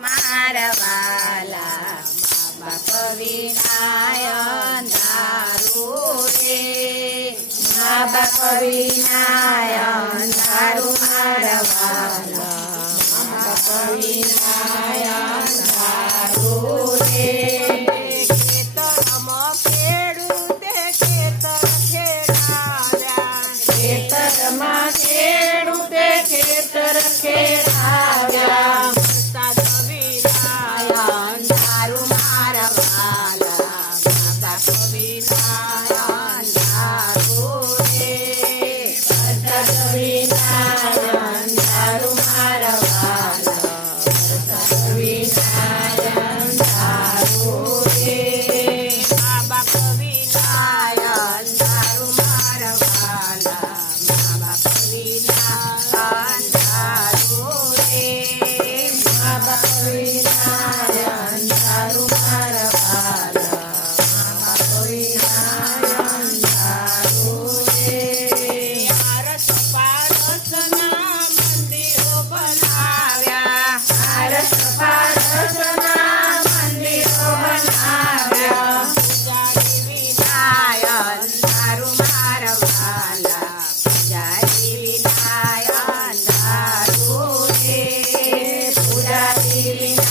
મારા વાલા મા બાપ વિના અંધારું રે મા બાપ વિના અંધારું મારા વાલા મા બાપ વિના અંધારું રે ખેતરમાં ખેડૂતે ખેતર ખેડાવ્યા ખેતરમાં ખેડૂતે ખેતર ખેડાવ્યા વરસાદ વિના અંધારું મારા વાલા મા બાપ વિના અંધારું રે વરસાદ વિના અંધારું મારા વાલા વરસાદ વિના અંધારું રે મા બાપ વિના અંધારું મારા વાલા મા બાપ વિના અંધારું રે મા બાપ વિના અંધારું મારા વાલા મા બાપ વિના અંધારું રે આરસ પારસના મંદિરો બનાવ્યા આરસ પારસના મંદિરો બનાવ્યા પૂજારી વિના અંધારું મારા વાલા પૂજારી વિના અંધારું રે પૂજારી વિના